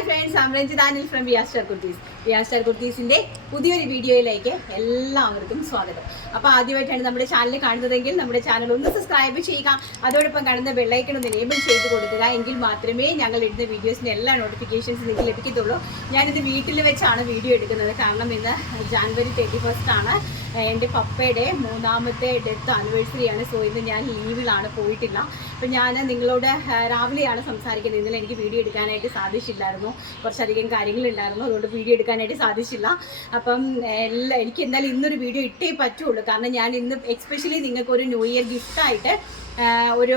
Hi friends, I am Ranjitha Anil from VR star Kurtis. VR star കുർത്തീസിൻ്റെ പുതിയൊരു വീഡിയോയിലേക്ക് എല്ലാവർക്കും സ്വാഗതം. അപ്പോൾ ആദ്യമായിട്ടാണ് നമ്മുടെ ചാനൽ കാണുന്നതെങ്കിൽ നമ്മുടെ ചാനൽ ഒന്ന് സബ്സ്ക്രൈബ് ചെയ്യുക. അതോടൊപ്പം കാണുന്ന ബെല്ലൈക്കൺ ഒന്ന് എനേബിൾ ചെയ്ത് കൊടുക്കുക. എങ്കിൽ മാത്രമേ ഞങ്ങൾ ഇടുന്ന വീഡിയോസിൻ്റെ എല്ലാ നോട്ടിഫിക്കേഷൻസ് നിങ്ങൾക്ക് ലഭിക്കത്തുള്ളൂ. ഞാനിത് വീട്ടിൽ വെച്ചാണ് വീഡിയോ എടുക്കുന്നത്. കാരണം ഇന്ന് ജാനുവരി 31 ആണ്. എൻ്റെ പപ്പയുടെ 3ാമത്തെ ഡെത്ത് ആനിവേഴ്സറിയാണ്. സോ ഇന്ന് ഞാൻ ലീവിലാണ്, പോയിട്ടില്ല. അപ്പം ഞാൻ നിങ്ങളോട് രാവിലെയാണ് സംസാരിക്കുന്നത്. ഇന്നലെ എനിക്ക് വീഡിയോ എടുക്കാനായിട്ട് സാധിച്ചില്ലായിരുന്നു, കുറച്ചധികം കാര്യങ്ങളുണ്ടായിരുന്നു, അതുകൊണ്ട് വീഡിയോ എടുക്കാനായിട്ട് സാധിച്ചില്ല. അപ്പം എനിക്ക് എന്തായാലും ഇന്നൊരു വീഡിയോ ഇട്ടേ പറ്റുള്ളൂ. കാരണം ഞാൻ ഇന്ന് എക്സ്പെഷ്യലി നിങ്ങൾക്കൊരു ന്യൂ ഇയർ ഗിഫ്റ്റായിട്ട് ഒരു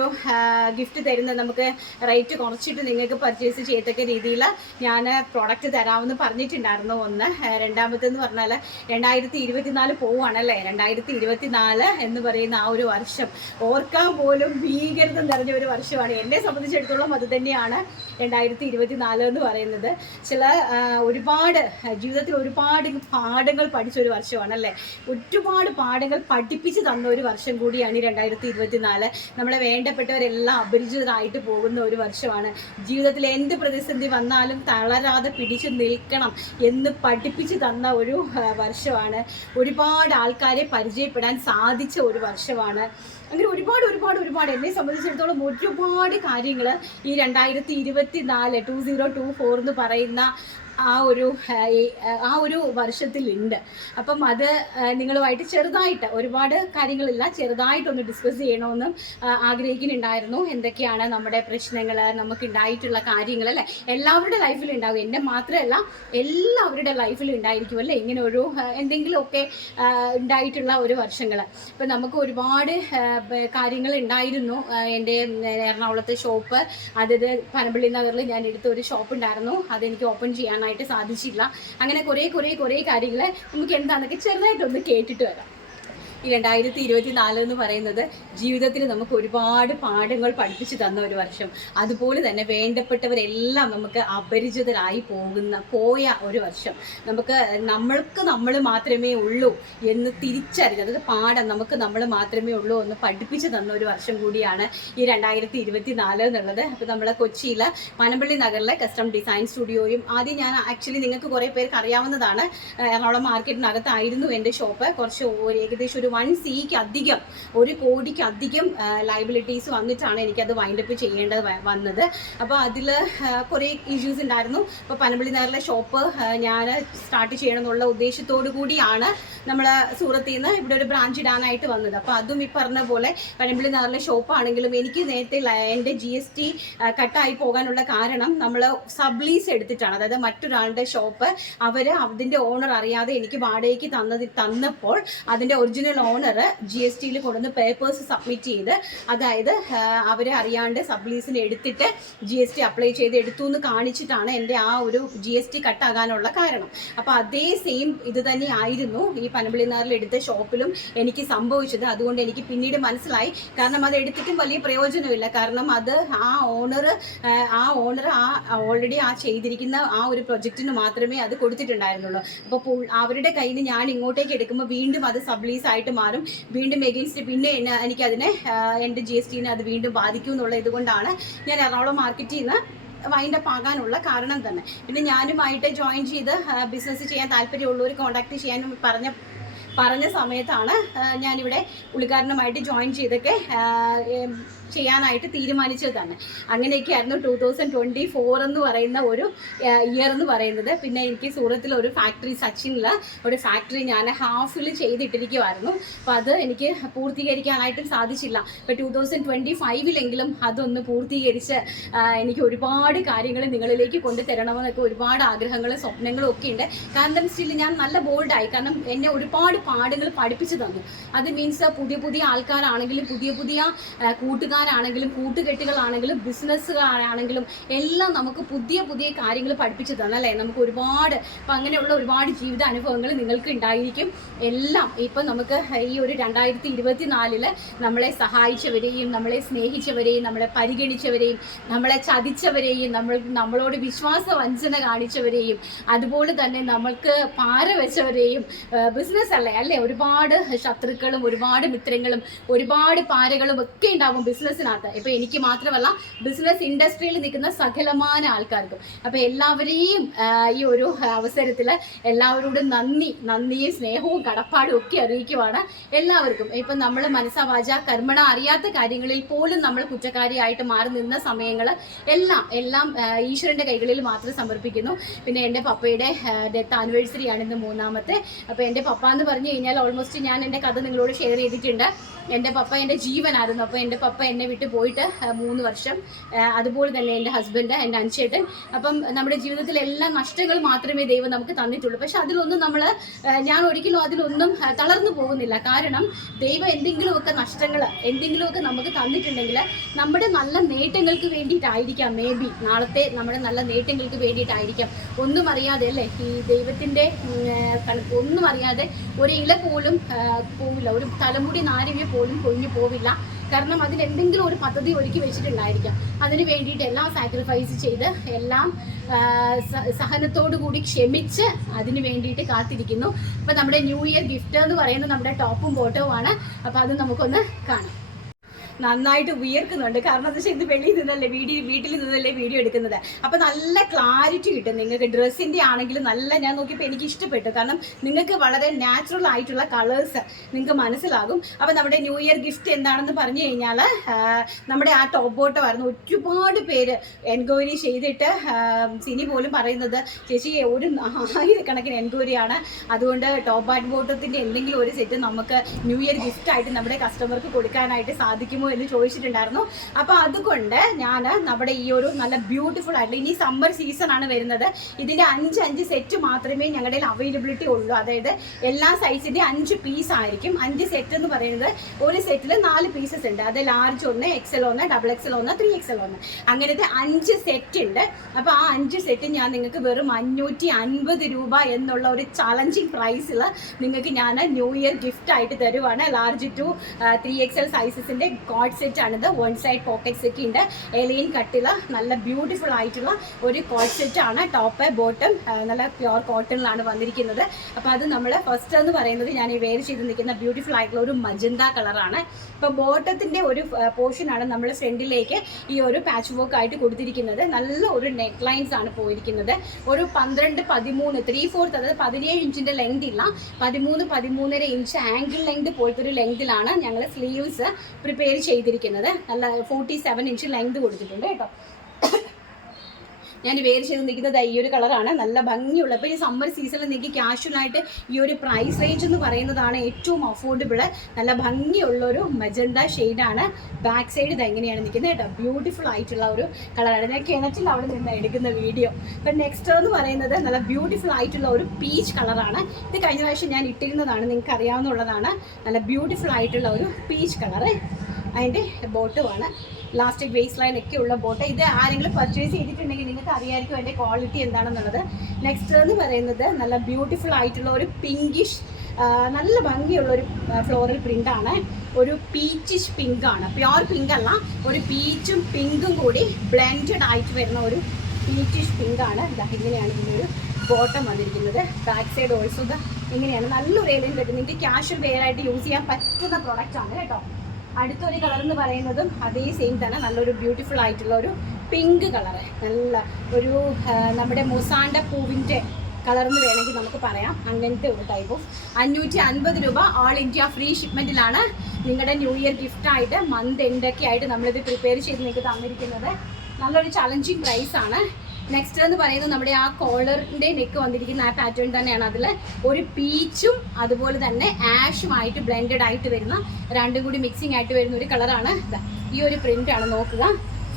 ഗിഫ്റ്റ് തരുന്നത്, നമുക്ക് റേറ്റ് കുറച്ചിട്ട് നിങ്ങൾക്ക് പർച്ചേസ് ചെയ്യത്തക്ക രീതിയിൽ ഞാൻ പ്രോഡക്റ്റ് തരാമെന്ന് പറഞ്ഞിട്ടുണ്ടായിരുന്നു. ഒന്ന്. രണ്ടാമത്തെന്ന് പറഞ്ഞാൽ 2024 പോവുകയാണല്ലേ. 2024 എന്ന് പറയുന്ന ആ ഒരു വർഷം ഓർക്കാൻ പോലും ഭീകരത നിറഞ്ഞ ഒരു വർഷമാണ്. എന്നെ സംബന്ധിച്ചിടത്തോളം അത് തന്നെയാണ് 2024 എന്ന് പറയുന്നത്. ഒരുപാട് ജീവിതത്തിൽ ഒരുപാട് പാഠങ്ങൾ പഠിച്ചൊരു വർഷമാണല്ലേ. ഒരുപാട് പാഠങ്ങൾ പഠിപ്പിച്ച് തന്ന ഒരു വർഷം കൂടിയാണ് ഈ 2024. നമ്മളെ വേണ്ടപ്പെട്ടവരെല്ലാം അപരിചിതരായിട്ട് പോകുന്ന ഒരു വർഷമാണ്. ജീവിതത്തിൽ എന്ത് പ്രതിസന്ധി വന്നാലും തളരാതെ പിടിച്ചു നിൽക്കണം എന്ന് പഠിപ്പിച്ചു തന്ന ഒരു വർഷമാണ്. ഒരുപാട് ആൾക്കാരെ പരിചയപ്പെടാൻ സാധിച്ച ഒരു വർഷമാണ്. അങ്ങനെ ഒരുപാട് എന്നെ സംബന്ധിച്ചിടത്തോളം ഒരുപാട് കാര്യങ്ങൾ ഈ 2024 2024 എന്ന് പറയുന്ന ആ ഒരു വർഷത്തിലുണ്ട്. അപ്പം അത് നിങ്ങളുമായിട്ട് ചെറുതായിട്ട്, ഒരുപാട് കാര്യങ്ങളില്ല, ചെറുതായിട്ടൊന്ന് ഡിസ്കസ് ചെയ്യണമെന്നും ആഗ്രഹിക്കുന്നുണ്ടായിരുന്നു. എന്തൊക്കെയാണ് നമ്മുടെ പ്രശ്നങ്ങൾ, നമുക്കുണ്ടായിട്ടുള്ള കാര്യങ്ങൾ അല്ലേ, എല്ലാവരുടെ ലൈഫിലുണ്ടാകും. എൻ്റെ മാത്രമല്ല, എല്ലാവരുടെ ലൈഫിലും അല്ലേ ഇങ്ങനെ ഒരു എന്തെങ്കിലുമൊക്കെ ഉണ്ടായിട്ടുള്ള ഒരു വർഷങ്ങൾ. അപ്പം നമുക്ക് ഒരുപാട് കാര്യങ്ങൾ ഉണ്ടായിരുന്നു. എൻ്റെ എറണാകുളത്തെ ഷോപ്പ്, അതായത് പനമ്പള്ളി നഗറിൽ ഞാൻ എടുത്ത ഒരു ഷോപ്പ് ഉണ്ടായിരുന്നു. അതെനിക്ക് ഓപ്പൺ ചെയ്യാൻ സാധിച്ചില്ല. അങ്ങനെ കുറേ കാര്യങ്ങൾ നമുക്ക് എന്താണെന്നൊക്കെ ചെറുതായിട്ടൊന്ന് കേട്ടിട്ട് വരാം. ഈ 2024 എന്ന് പറയുന്നത് ജീവിതത്തിൽ നമുക്ക് ഒരുപാട് പാഠങ്ങൾ പഠിപ്പിച്ചു തന്ന ഒരു വർഷം. അതുപോലെ തന്നെ വേണ്ടപ്പെട്ടവരെല്ലാം നമുക്ക് അപരിചിതരായി പോയ ഒരു വർഷം. നമ്മൾക്ക് നമ്മൾ മാത്രമേ ഉള്ളൂ എന്ന് തിരിച്ചറിഞ്ഞ്, അതായത് പാഠം നമുക്ക് നമ്മൾ മാത്രമേ ഉള്ളൂ എന്ന് പഠിപ്പിച്ചു തന്ന ഒരു വർഷം കൂടിയാണ് ഈ 2024 എന്നുള്ളത്. അപ്പോൾ നമ്മൾ കൊച്ചിയിൽ പനമ്പള്ളി നഗറിലെ കസ്റ്റം ഡിസൈൻ സ്റ്റുഡിയോയും, ആദ്യം ഞാൻ ആക്ച്വലി നിങ്ങൾക്ക് കുറേ പേർക്ക് അറിയാവുന്നതാണ്, എറണാകുളം മാർക്കറ്റിനകത്തായിരുന്നു എൻ്റെ ഷോപ്പ്. ഏകദേശം ഒരു 1 CE അധികം, 1 കോടിക്ക് അധികം ലയബിലിറ്റീസ് വന്നിട്ടാണ് എനിക്കത് വൈൻഡപ്പ് ചെയ്യേണ്ടത് വന്നത്. അപ്പോൾ അതിൽ കുറേ ഇഷ്യൂസ് ഉണ്ടായിരുന്നു. അപ്പോൾ പനമ്പള്ളി നഗറിലെ ഷോപ്പ് ഞാൻ സ്റ്റാർട്ട് ചെയ്യണം എന്നുള്ള ഉദ്ദേശത്തോടു കൂടിയാണ് നമ്മൾ സൂറത്തിൽ നിന്ന് ഇവിടെ ഒരു ബ്രാഞ്ച് ഇടാനായിട്ട് വന്നത്. അപ്പോൾ അതും ഈ പറഞ്ഞ പോലെ പനമ്പള്ളി നഗറിലെ ഷോപ്പാണെങ്കിലും എനിക്ക് നേരത്തെ എൻ്റെ GST കട്ടായി പോകാനുള്ള കാരണം നമ്മൾ സബ്ലീസ് എടുത്തിട്ടാണ്. അതായത് മറ്റൊരാളുടെ ഷോപ്പ് അതിൻ്റെ ഓണർ അറിയാതെ എനിക്ക് വാടകയ്ക്ക് തന്നപ്പോൾ അതിൻ്റെ ഒറിജിനൽ ഓണർ GSTയിൽ കൊണ്ടുവന്ന് പേപ്പേഴ്സ് സബ്മിറ്റ് ചെയ്ത്, അതായത് അവരെ അറിയാണ്ട് സബ്ലീസിൽ എടുത്തിട്ട് GST അപ്ലൈ ചെയ്ത് എടുത്തു എന്ന് കാണിച്ചിട്ടാണ് എൻ്റെ ആ ഒരു GST കട്ടാകാനുള്ള കാരണം. അപ്പോൾ അതേ സെയിം ഇത് തന്നെ ആയിരുന്നു ഈ പനമ്പള്ളി നഗറിൽ എടുത്ത ഷോപ്പിലും എനിക്ക് സംഭവിച്ചത്. അതുകൊണ്ട് എനിക്ക് പിന്നീട് മനസ്സിലായി, കാരണം അത് എടുത്തിട്ടും വലിയ പ്രയോജനമില്ല. കാരണം അത് ആ ഓണർ ഓൾറെഡി ചെയ്തിരിക്കുന്ന ആ ഒരു പ്രൊജക്റ്റിന് മാത്രമേ അത് കൊടുത്തിട്ടുണ്ടായിരുന്നുള്ളൂ. അപ്പോൾ അവരുടെ കയ്യിൽ നിന്ന് ഞാൻ ഇങ്ങോട്ടേക്ക് എടുക്കുമ്പോൾ വീണ്ടും അത് സബ്ലീസ് ആയിട്ട് മാറും. വീണ്ടും എഗെയിൻസ്റ്റ് പിന്നെ എനിക്കതിനെ എൻ്റെ GSTനെ അത് വീണ്ടും ബാധിക്കും എന്നുള്ള ഇതുകൊണ്ടാണ് ഞാൻ എറണാകുളം മാർക്കറ്റിൽ നിന്ന് വൈൻഡപ്പ് ആകാനുള്ള കാരണം തന്നെ. പിന്നെ ഞാനുമായിട്ട് ജോയിൻ ചെയ്ത് ബിസിനസ് ചെയ്യാൻ താല്പര്യമുള്ളവർ കോൺടാക്ട് ചെയ്യാൻ പറഞ്ഞ സമയത്താണ് ഞാനിവിടെ പുള്ളിക്കാരനുമായിട്ട് ജോയിൻ ചെയ്തൊക്കെ ചെയ്യാനായിട്ട് തീരുമാനിച്ചത് തന്നെ. അങ്ങനെയൊക്കെയായിരുന്നു 2024 എന്ന് പറയുന്ന ഒരു ഇയർ എന്ന് പറയുന്നത്. പിന്നെ എനിക്ക് സൂറത്തിൽ ഒരു ഫാക്ടറി, സച്ചിനിൽ ഒരു ഫാക്ടറി ഞാൻ ഹാഫിൽ ചെയ്തിട്ടിരിക്കുമായിരുന്നു. അപ്പോൾ അത് എനിക്ക് പൂർത്തീകരിക്കാനായിട്ടും സാധിച്ചില്ല. ഇപ്പോൾ 2025 അതൊന്ന് പൂർത്തീകരിച്ച് എനിക്ക് ഒരുപാട് കാര്യങ്ങൾ നിങ്ങളിലേക്ക് കൊണ്ടുതരണമെന്നൊക്കെ ഒരുപാട് ആഗ്രഹങ്ങളും സ്വപ്നങ്ങളും ഒക്കെ ഉണ്ട്. കാരണം സ്റ്റിൽ ഞാൻ നല്ല ബോൾഡായി, കാരണം എന്നെ ഒരുപാട് പാഠങ്ങൾ പഠിപ്പിച്ചു തന്നു. അത് മീൻസ് പുതിയ ആൾക്കാരാണെങ്കിലും, പുതിയ കൂട്ടുകാരാണെങ്കിലും, കൂട്ടുകെട്ടുകളാണെങ്കിലും, ബിസിനസ്സുകാരാണെങ്കിലും എല്ലാം നമുക്ക് പുതിയ കാര്യങ്ങൾ പഠിപ്പിച്ചു തന്നല്ലേ. നമുക്ക് ഒരുപാട് അപ്പം അങ്ങനെയുള്ള ഒരുപാട് ജീവിത അനുഭവങ്ങൾ നിങ്ങൾക്ക് ഉണ്ടായിരിക്കും. എല്ലാം ഇപ്പം നമുക്ക് ഈ ഒരു 2024 നമ്മളെ സഹായിച്ചവരെയും, നമ്മളെ സ്നേഹിച്ചവരെയും, നമ്മളെ പരിഗണിച്ചവരെയും, നമ്മളെ ചതിച്ചവരെയും, നമ്മളോട് വിശ്വാസവഞ്ചന കാണിച്ചവരെയും, അതുപോലെ തന്നെ നമ്മൾക്ക് പാര വെച്ചവരെയും, ബിസിനസ് അല്ലേ ഒരുപാട് ശത്രുക്കളും ഒരുപാട് മിത്രങ്ങളും ഒരുപാട് പാരകളും ഒക്കെ ഉണ്ടാവും. ബിസിനസ് ബിസിനസ്സിനകത്ത്. ഇപ്പൊ എനിക്ക് മാത്രമല്ല, ബിസിനസ് ഇൻഡസ്ട്രിയിൽ നിൽക്കുന്ന സകലമാന ആൾക്കാർക്കും. അപ്പൊ എല്ലാവരെയും ഈ ഒരു അവസരത്തിൽ എല്ലാവരോടും നന്ദിയും സ്നേഹവും കടപ്പാടും ഒക്കെ അറിയിക്കുവാണ് എല്ലാവർക്കും. ഇപ്പൊ നമ്മൾ മനസ്സാ വാച കർമ്മണ അറിയാത്ത കാര്യങ്ങളിൽ പോലും നമ്മൾ കുറ്റക്കാരിയായിട്ട് മാറി നിന്ന സമയങ്ങൾ എല്ലാം ഈശ്വരന്റെ കൈകളിൽ മാത്രം സമർപ്പിക്കുന്നു. പിന്നെ എൻ്റെ പപ്പയുടെ ഡെത്ത് ആനിവേഴ്സറി ആണ് ഇന്ന് 3ാമത്തെ. അപ്പോൾ എൻ്റെ പപ്പ എന്ന് പറഞ്ഞു കഴിഞ്ഞാൽ ഓൾമോസ്റ്റ് ഞാൻ എൻ്റെ കഥ നിങ്ങളോട് ഷെയർ ചെയ്തിട്ടുണ്ട്. എൻ്റെ പപ്പ എൻ്റെ ജീവനായിരുന്നു. അപ്പോൾ എൻ്റെ പപ്പ എന്നെ വിട്ട് പോയിട്ട് 3 വർഷം. അതുപോലെ തന്നെ എൻ്റെ ഹസ്ബൻഡ്, എൻ്റെ അഞ്ചേട്ടൻ. അപ്പം നമ്മുടെ ജീവിതത്തിൽ എല്ലാ നഷ്ടങ്ങൾ മാത്രമേ ദൈവം നമുക്ക് തന്നിട്ടുള്ളൂ. പക്ഷെ അതിലൊന്നും ഞാൻ ഒരിക്കലും അതിലൊന്നും തളർന്നു പോകുന്നില്ല. കാരണം ദൈവം എന്തെങ്കിലുമൊക്കെ നഷ്ടങ്ങൾ എന്തെങ്കിലുമൊക്കെ നമുക്ക് തന്നിട്ടുണ്ടെങ്കിൽ നമ്മുടെ നല്ല നേട്ടങ്ങൾക്ക് വേണ്ടിയിട്ടായിരിക്കാം. മേ ബി നാളത്തെ നമ്മുടെ നല്ല നേട്ടങ്ങൾക്ക് വേണ്ടിയിട്ടായിരിക്കാം. ഒന്നും അറിയാതെ അല്ലേ, ഈ ദൈവത്തിൻ്റെ ഒന്നും അറിയാതെ ഒരു ഇല പോലും പോവില്ല, ഒരു തലമുടി നാരിക പോലും കൊഴിഞ്ഞു പോവില്ല. കാരണം അതിലെന്തെങ്കിലും ഒരു പദ്ധതി ഒരുക്കി വെച്ചിട്ടുണ്ടായിരിക്കാം. അതിന് വേണ്ടിയിട്ട് എല്ലാം സാക്രിഫൈസ് ചെയ്ത് എല്ലാം സഹനത്തോടു കൂടി ക്ഷമിച്ച് അതിന് വേണ്ടിയിട്ട് കാത്തിരിക്കുന്നു. അപ്പം നമ്മുടെ ന്യൂ ഇയർ ഗിഫ്റ്റ് എന്ന് പറയുന്നത് നമ്മുടെ ടോപ്പും ബോട്ടവും ആണ്. അപ്പം അത് നമുക്കൊന്ന് കാണാം. നന്നായിട്ട് വിയർക്കുന്നുണ്ട്. കാരണം എന്താ വെച്ചാൽ ഇത് വെളിയിൽ നിന്നല്ലേ വീട്ടിൽ നിന്നല്ലേ വീഡിയോ എടുക്കുന്നത്. അപ്പോൾ നല്ല ക്ലാരിറ്റി കിട്ടും നിങ്ങൾക്ക്. ഡ്രസ്സിൻ്റെ ആണെങ്കിലും ഞാൻ നോക്കിയപ്പോൾ എനിക്ക് ഇഷ്ടപ്പെട്ടു. കാരണം നിങ്ങൾക്ക് വളരെ നാച്ചുറൽ ആയിട്ടുള്ള കളേഴ്സ് നിങ്ങൾക്ക് മനസ്സിലാകും. അപ്പോൾ നമ്മുടെ ന്യൂ ഇയർ ഗിഫ്റ്റ് എന്താണെന്ന് പറഞ്ഞു കഴിഞ്ഞാൽ നമ്മുടെ ആ ടോപ്പ് ബോട്ടം ആയിരുന്നു. ഒരുപാട് പേര് എൻക്വയറി ചെയ്തിട്ട് സിനി പോലും പറയുന്നത് ചേച്ചി ഒരു 1000കണക്കിന് എൻക്വയറിയാണ്. അതുകൊണ്ട് ടോപ്പ് ആൻഡ് ബോട്ടത്തിൻ്റെ എന്തെങ്കിലും ഒരു സെറ്റ് നമുക്ക് ന്യൂ ഇയർ ഗിഫ്റ്റായിട്ട് നമ്മുടെ കസ്റ്റമർക്ക് കൊടുക്കാനായിട്ട് സാധിക്കും എന്ന് ചോദിച്ചിട്ടുണ്ടായിരുന്നു. അപ്പോൾ അതുകൊണ്ട് ഞാൻ നമ്മുടെ ഈ ഒരു നല്ല ബ്യൂട്ടിഫുൾ ആയിട്ടുള്ള, ഇനി സമ്മർ സീസൺ ആണ് വരുന്നത്, ഇതിൻ്റെ 5 സെറ്റ് മാത്രമേ ഞങ്ങളുടെ അവൈലബിലിറ്റി ഉള്ളൂ. അതായത് എല്ലാ സൈസിൻ്റെ 5 പീസ് ആയിരിക്കും. 5 സെറ്റ് എന്ന് പറയുന്നത് ഒരു സെറ്റിൽ 4 പീസസ് ഉണ്ട്. അത് ലാർജ് 1, XL 1, XXL 1, 3XL 1, അങ്ങനത്തെ 5 സെറ്റ് ഉണ്ട്. അപ്പോൾ ആ 5 സെറ്റ് ഞാൻ നിങ്ങൾക്ക് വെറും 550 രൂപ എന്നുള്ള ഒരു ചലഞ്ചിങ് പ്രൈസിൽ നിങ്ങൾക്ക് ഞാൻ ന്യൂ ഇയർ ഗിഫ്റ്റ് ആയിട്ട് തരുവാണ്. ലാർജ് ടു 3XL സൈസസിൻ്റെ കോഡ് സെറ്റ് ആണിത്. 1 സൈഡ് പോക്കറ്റ്സ് ഒക്കെ ഉണ്ട്. എലൈൻ കട്ടില നല്ല ബ്യൂട്ടിഫുൾ ആയിട്ടുള്ള ഒരു കോഡ് സെറ്റ് ആണ്. ടോപ്പ് ബോട്ടം നല്ല പ്യുവർ കോട്ടണിലാണ് വന്നിരിക്കുന്നത്. അപ്പോൾ അത് നമ്മൾ ഫസ്റ്റ് എന്ന് പറയുന്നത് ഞാൻ ഈ വെയർ ചെയ്ത് നിൽക്കുന്ന ബ്യൂട്ടിഫുൾ ആയിട്ടുള്ള ഒരു മജന്ത കളറാണ്. ഇപ്പോൾ ബോട്ടത്തിൻ്റെ ഒരു പോർഷനാണ് നമ്മൾ ഫ്രണ്ടിലേക്ക് ഈ ഒരു പാച്ച് വർക്ക് ആയിട്ട് കൊടുത്തിരിക്കുന്നത്. നല്ല ഒരു നെക്ക് ലൈൻസ് ആണ് പോയിരിക്കുന്നത്. ഒരു 12, 13, 3/4 അതായത് 17 ഇഞ്ചിൻ്റെ ലെങ്ത് ഇല്ല, 13, 13.5 ഇഞ്ച് ആംഗിൾ ലെങ്ത് പോലത്തെ ഒരു ലെങ്തിലാണ് ഞങ്ങൾ സ്ലീവ്സ് പ്രിപ്പയർ ചെയ്തിരിക്കുന്നത്. നല്ല 47 ഇഞ്ച് ലെങ്ത് കൊടുത്തിട്ടുണ്ട് കേട്ടോ. ഞാൻ വെയർ ചെയ്ത് നിൽക്കുന്നത് ഈ ഒരു കളറാണ്. നല്ല ഭംഗിയുള്ള, ഇപ്പോൾ ഈ സമ്മർ സീസണിൽ നിങ്ങൾക്ക് ക്യാഷ്വലായിട്ട് ഈ ഒരു പ്രൈസ് റേഞ്ച് എന്ന് പറയുന്നതാണ് ഏറ്റവും അഫോർഡബിൾ. നല്ല ഭംഗിയുള്ളൊരു മജന്ത ഷെയ്ഡാണ്. ബാക്ക് സൈഡ് ഇത് എങ്ങനെയാണ് നിൽക്കുന്നത് കേട്ടോ. ബ്യൂട്ടിഫുൾ ആയിട്ടുള്ള ഒരു കളറാണ്. ഞാൻ കിണറ്റിൽ അവിടെ നിന്ന് എടുക്കുന്ന വീഡിയോ. ഇപ്പം നെക്സ്റ്റ് എന്ന് പറയുന്നത് നല്ല ബ്യൂട്ടിഫുൾ ആയിട്ടുള്ള ഒരു പീച്ച് കളറാണ്. ഇത് കഴിഞ്ഞ പ്രാവശ്യം ഞാൻ ഇട്ടിരുന്നതാണ്, നിങ്ങൾക്ക് അറിയാവുന്നതാണ്. നല്ല ബ്യൂട്ടിഫുൾ ആയിട്ടുള്ള ഒരു പീച്ച് കളറ്. അതിൻ്റെ ബോട്ടുമാണ് ലാസ്റ്റിക് വേസ്റ്റ് ലൈൻ ഒക്കെ ഉള്ള ബോട്ട്. ഇത് ആരെങ്കിലും പർച്ചേസ് ചെയ്തിട്ടുണ്ടെങ്കിൽ നിങ്ങൾക്ക് അറിയാമായിരിക്കും അതിൻ്റെ ക്വാളിറ്റി എന്താണെന്നുള്ളത്. നെക്സ്റ്റ് എന്ന് പറയുന്നത് നല്ല ബ്യൂട്ടിഫുൾ ആയിട്ടുള്ള ഒരു പിങ്കിഷ്, നല്ല ഭംഗിയുള്ള ഒരു ഫ്ലോറൽ പ്രിൻ്റാണ്. ഒരു പീച്ചിഷ് പിങ്കാണ്, പ്യുവർ പിങ്ക് അല്ല, ഒരു പീച്ചും പിങ്കും കൂടി ബ്ലെൻഡഡ് ആയിട്ട് വരുന്ന ഒരു പീച്ചിഷ് പിങ്കാണ്. ഇങ്ങനെയാണ് ഇതിനൊരു ബോട്ടം വന്നിരിക്കുന്നത്. ബാക്ക് സൈഡ് ഓൾസോ ഇങ്ങനെയാണ്. നല്ലൊരു ഏലിയൻ കിട്ടും. നിങ്ങൾക്ക് ക്യാഷ്വൽ വെയർ ആയിട്ട് യൂസ് ചെയ്യാൻ പറ്റുന്ന പ്രോഡക്റ്റ് ആണ് കേട്ടോ. അടുത്തൊരു കളർ എന്ന് പറയുന്നതും അതേ സെയിം തന്നെ നല്ലൊരു ബ്യൂട്ടിഫുൾ ആയിട്ടുള്ള ഒരു പിങ്ക് കളറ്. നല്ല ഒരു നമ്മുടെ മൊസാണ്ട പൂവിൻ്റെ കളർന്ന് വേണമെങ്കിൽ നമുക്ക് പറയാം. അങ്ങനത്തെ ഒരു ടൈപ്പ് ഓഫ് 550 രൂപ ഓൾ ഇന്ത്യ ഫ്രീ ഷിപ്മെൻറ്റിലാണ് നിങ്ങളുടെ ന്യൂ ഇയർ ഗിഫ്റ്റായിട്ട് മന്ത് എൻഡൊക്കെ ആയിട്ട് നമ്മളിത് പ്രിപ്പയർ ചെയ്ത് നിങ്ങൾക്ക് തന്നിരിക്കുന്നത്. നല്ലൊരു ചലഞ്ചിങ് പ്രൈസാണ്. നെക്സ്റ്റ് എന്ന് പറയുന്നത് നമ്മുടെ ആ കോളറിൻ്റെ നെക്ക് വന്നിരിക്കുന്ന ആ പാറ്റേൺ തന്നെയാണ്. അതിൽ ഒരു പീച്ചും അതുപോലെ തന്നെ ആഷുമായിട്ട് ബ്ലെൻഡഡ് ആയിട്ട് വരുന്ന, രണ്ടും കൂടി മിക്സിംഗ് ആയിട്ട് വരുന്ന ഒരു കളറാണ്. ഈ ഒരു പ്രിൻ്റാണ് നോക്കുക.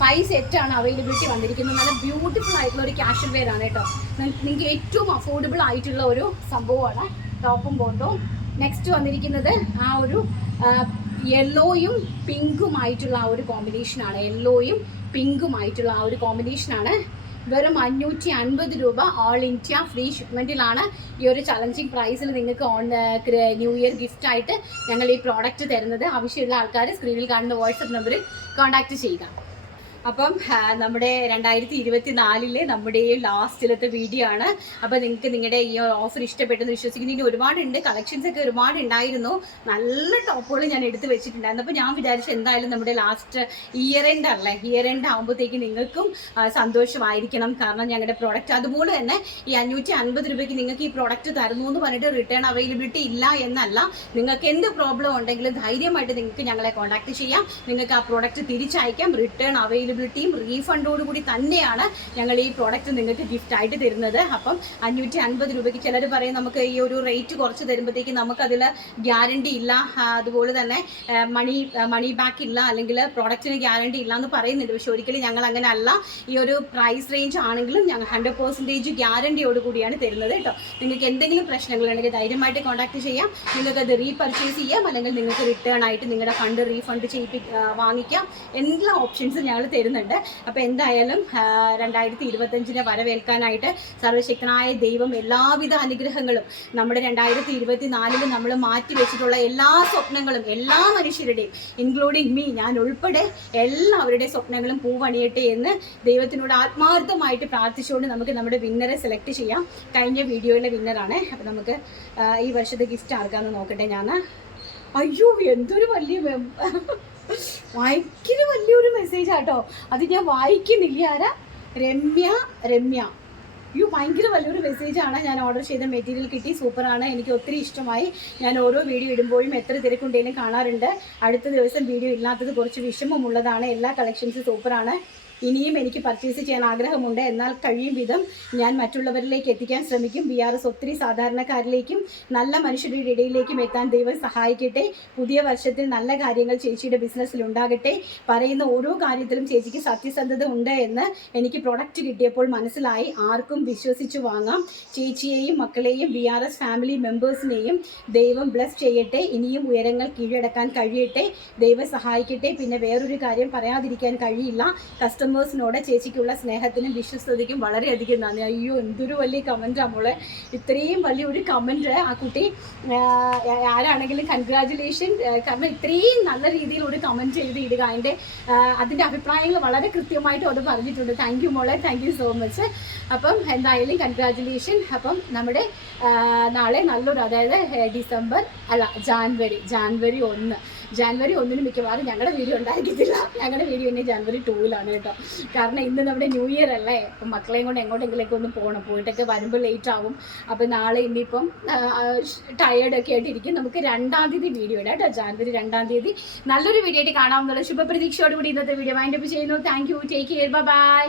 5 സെറ്റാണ് അവൈലബിലിറ്റി വന്നിരിക്കുന്നത്. നല്ല ബ്യൂട്ടിഫുൾ ആയിട്ടുള്ള ഒരു ക്യാഷ്വൽ വെയർ ആണ് കേട്ടോ. നിങ്ങൾക്ക് ഏറ്റവും അഫോർഡബിൾ ആയിട്ടുള്ള ഒരു സംഭവമാണ് ടോപ്പും ബോട്ടവും. നെക്സ്റ്റ് വന്നിരിക്കുന്നത് ആ ഒരു യെല്ലോയും പിങ്കുമായിട്ടുള്ള ആ ഒരു കോമ്പിനേഷനാണ്. യെല്ലോയും പിങ്കുമായിട്ടുള്ള ആ ഒരു കോമ്പിനേഷനാണ്. വെറും 550 രൂപ ഓൾ ഇന്ത്യ ഫ്രീ ഷിപ്മെൻറ്റിലാണ് ഈ ഒരു ചലഞ്ചിങ് പ്രൈസിൽ നിങ്ങൾക്ക് ന്യൂ ഇയർ ഗിഫ്റ്റായിട്ട് ഞങ്ങൾ ഈ പ്രോഡക്റ്റ് തരുന്നത്. ആവശ്യമുള്ള ആൾക്കാർ സ്ക്രീനിൽ കാണുന്ന വാട്സപ്പ് നമ്പറിൽ കോൺടാക്റ്റ് ചെയ്യുക. അപ്പം നമ്മുടെ 2024 നമ്മുടെ ലാസ്റ്റിലത്തെ വീഡിയോ ആണ്. അപ്പോൾ നിങ്ങൾക്ക് നിങ്ങളുടെ ഈ ഓഫർ ഇഷ്ടപ്പെട്ടെന്ന് വിശ്വസിക്കുന്നു. ഇനി ഒരുപാടുണ്ട്, കളക്ഷൻസ് ഒക്കെ ഒരുപാട് ഉണ്ടായിരുന്നു, നല്ല ടോപ്പുകൾ ഞാൻ എടുത്ത് വെച്ചിട്ടുണ്ടായിരുന്നു. അപ്പോൾ ഞാൻ വിചാരിച്ചു എന്തായാലും നമ്മുടെ ലാസ്റ്റ് ഇയർ എൻഡ് അല്ലേ, ഇയർ എൻഡ് ആകുമ്പോഴത്തേക്ക് നിങ്ങൾക്കും സന്തോഷമായിരിക്കണം. കാരണം ഞങ്ങളുടെ പ്രോഡക്റ്റ് അതുപോലെ തന്നെ ഈ 550 രൂപയ്ക്ക് നിങ്ങൾക്ക് ഈ പ്രോഡക്റ്റ് തരുന്നു എന്ന് പറഞ്ഞിട്ട് റിട്ടേൺ അവൈലബിലിറ്റി ഇല്ല എന്നല്ല. നിങ്ങൾക്ക് എന്ത് പ്രോബ്ലം ഉണ്ടെങ്കിലും ധൈര്യമായിട്ട് നിങ്ങൾക്ക് ഞങ്ങളെ കോൺടാക്ട് ചെയ്യാം. നിങ്ങൾക്ക് ആ പ്രോഡക്റ്റ് തിരിച്ചയക്കാം. റിട്ടേൺ അവൈലബിലിറ്റിയും റീഫണ്ടോടുകൂടി തന്നെയാണ് ഞങ്ങൾ ഈ പ്രോഡക്റ്റ് നിങ്ങൾക്ക് ഗിഫ്റ്റായിട്ട് തരുന്നത്. അപ്പം 550 രൂപയ്ക്ക് ചിലർ പറയും നമുക്ക് ഈ ഒരു റേറ്റ് കുറച്ച് തരുമ്പോഴത്തേക്ക് നമുക്കതിൽ ഗ്യാരണ്ടി ഇല്ല, അതുപോലെ തന്നെ മണി ബാക്ക് ഇല്ല, അല്ലെങ്കിൽ പ്രോഡക്റ്റിന് ഗ്യാരണ്ടി ഇല്ല എന്ന് പറയുന്നുണ്ട്. പക്ഷെ ഒരിക്കലും ഞങ്ങൾ അങ്ങനെ അല്ല. ഈ ഒരു പ്രൈസ് റേഞ്ച് ആണെങ്കിലും ഞങ്ങൾ 100% ഗ്യാരണ്ടിയോട് കൂടിയാണ് തരുന്നത് കേട്ടോ. നിങ്ങൾക്ക് എന്തെങ്കിലും പ്രശ്നങ്ങളുണ്ടെങ്കിൽ ധൈര്യമായിട്ട് കോൺടാക്ട് ചെയ്യാം. നിങ്ങൾക്കത് റീപർച്ചേസ് ചെയ്യാം, അല്ലെങ്കിൽ നിങ്ങൾക്ക് റിട്ടേൺ ആയിട്ട് നിങ്ങളുടെ ഫണ്ട് റീഫണ്ട് വാങ്ങിക്കാം. എല്ലാ ഓപ്ഷൻസും ഞങ്ങൾ തരുന്നുണ്ട്. അപ്പോൾ എന്തായാലും 2025 വരവേൽക്കാനായിട്ട് സർവശക്തനായ ദൈവം എല്ലാവിധ അനുഗ്രഹങ്ങളും നമ്മുടെ 2024 നമ്മൾ മാറ്റി വെച്ചിട്ടുള്ള എല്ലാ സ്വപ്നങ്ങളും എല്ലാ മനുഷ്യരുടെയും ഇൻക്ലൂഡിങ് മീ, ഞാൻ ഉൾപ്പെടെ എല്ലാവരുടെയും സ്വപ്നങ്ങളും പൂവണിയട്ടെ എന്ന് ദൈവത്തിനോട് ആത്മാർത്ഥമായിട്ട് പ്രാർത്ഥിച്ചുകൊണ്ട് നമുക്ക് നമ്മുടെ വിന്നറെ സെലക്ട് ചെയ്യാം. കഴിഞ്ഞ വീഡിയോയിലെ വിന്നറാണ്. അപ്പോൾ നമുക്ക് ഈ വർഷത്തെ ഗിഫ്റ്റ് ആർക്കാന്ന് നോക്കട്ടെ ഞാൻ. അയ്യോ, എന്തൊരു ഭയങ്കര വലിയൊരു മെസ്സേജ് ആട്ടോ. അത് ഞാൻ വായിക്കുന്നില്ല. ആരാ? രമ്യ. അയ്യോ, ഭയങ്കര വലിയൊരു മെസ്സേജാണ്. ഞാൻ ഓർഡർ ചെയ്ത മെറ്റീരിയൽ കിട്ടി, സൂപ്പറാണ്, എനിക്ക് ഒത്തിരി ഇഷ്ടമായി. ഞാൻ ഓരോ വീഡിയോ ഇടുമ്പോഴും എത്ര തിരക്കുണ്ടെങ്കിലും കാണാറുണ്ട്. അടുത്ത ദിവസം വീഡിയോ ഇല്ലാത്തത് കുറച്ച് വിഷമമുള്ളതാണ്. എല്ലാ കളക്ഷൻസും സൂപ്പറാണ്. ഇനിയും എനിക്ക് പർച്ചേസ് ചെയ്യാൻ ആഗ്രഹമുണ്ട്. എന്നാൽ കഴിയും വിധം ഞാൻ മറ്റുള്ളവരിലേക്ക് എത്തിക്കാൻ ശ്രമിക്കും. BRS ഒത്തിരി സാധാരണക്കാരിലേക്കും നല്ല മനുഷ്യരുടെ ഇടയിലേക്കും എത്താൻ ദൈവം സഹായിക്കട്ടെ. പുതിയ വർഷത്തിൽ നല്ല കാര്യങ്ങൾ ചേച്ചിയുടെ ബിസിനസ്സിൽ ഉണ്ടാകട്ടെ. പറയുന്ന ഓരോ കാര്യത്തിലും ചേച്ചിക്ക് സത്യസന്ധത ഉണ്ട് എന്ന് എനിക്ക് പ്രൊഡക്റ്റ് കിട്ടിയപ്പോൾ മനസ്സിലായി. ആർക്കും വിശ്വസിച്ച് വാങ്ങാം. ചേച്ചിയെയും മക്കളെയും BRS ഫാമിലി മെമ്പേഴ്സിനെയും ദൈവം ബ്ലസ് ചെയ്യട്ടെ. ഇനിയും ഉയരങ്ങൾ കീഴടക്കാൻ കഴിയട്ടെ. ദൈവം സഹായിക്കട്ടെ. പിന്നെ വേറൊരു കാര്യം പറയാതിരിക്കാൻ കഴിയില്ല. കസ്റ്റമേഴ്സിനോട് ചേച്ചിക്കുള്ള സ്നേഹത്തിനും വിശ്വസ്തതയ്ക്കും വളരെയധികം നന്ദി. അയ്യോ, എന്തൊരു വലിയ കമൻറ്റാണ് മോളെ. ഇത്രയും വലിയൊരു കമൻറ്റ് ആ കുട്ടി ആരാണെങ്കിലും കൺഗ്രാജുലേഷൻ. കാരണം ഇത്രയും നല്ല രീതിയിൽ ഒരു കമൻറ്റ് ചെയ്ത് ഇടുക, അതിൻ്റെ അഭിപ്രായങ്ങൾ വളരെ കൃത്യമായിട്ടും അത് പറഞ്ഞിട്ടുണ്ട്. താങ്ക് യു മോളെ, താങ്ക് യു സോ മച്ച്. അപ്പം എന്തായാലും കൺഗ്രാജുലേഷൻ. അപ്പം നമ്മുടെ നാളെ നല്ലൊരു, അതായത് ജാനുവരി 1 മിക്കവാറും ഞങ്ങളുടെ വീഡിയോ ഉണ്ടായിരിക്കത്തില്ല. ഞങ്ങളുടെ വീഡിയോ തന്നെ ജാനുവരി 2 കേട്ടോ. കാരണം ഇന്ന് നമ്മുടെ ന്യൂ ഇയർ അല്ലേ. അപ്പം മക്കളെയും കൊണ്ട് എങ്ങോട്ടെങ്കിലേക്ക് ഒന്ന് പോയിട്ടൊക്കെ വരുമ്പോൾ ലേറ്റ് ആവും. അപ്പം നാളെ ഇനിയിപ്പം ടയേർഡൊക്കെ ആയിട്ടിരിക്കും. നമുക്ക് 2-ാം തീയതി വീഡിയോ ഇടാം കേട്ടോ. ജാനുവരി 2-ാം തീയതി നല്ലൊരു വീഡിയോ ആയിട്ട് കാണാമെന്നുള്ള ശുഭപ്രതീക്ഷയോടുകൂടി ഇന്നത്തെ വീഡിയോ വൈൻഡപ്പ് ചെയ്യുന്നു. Thank you, take care, by.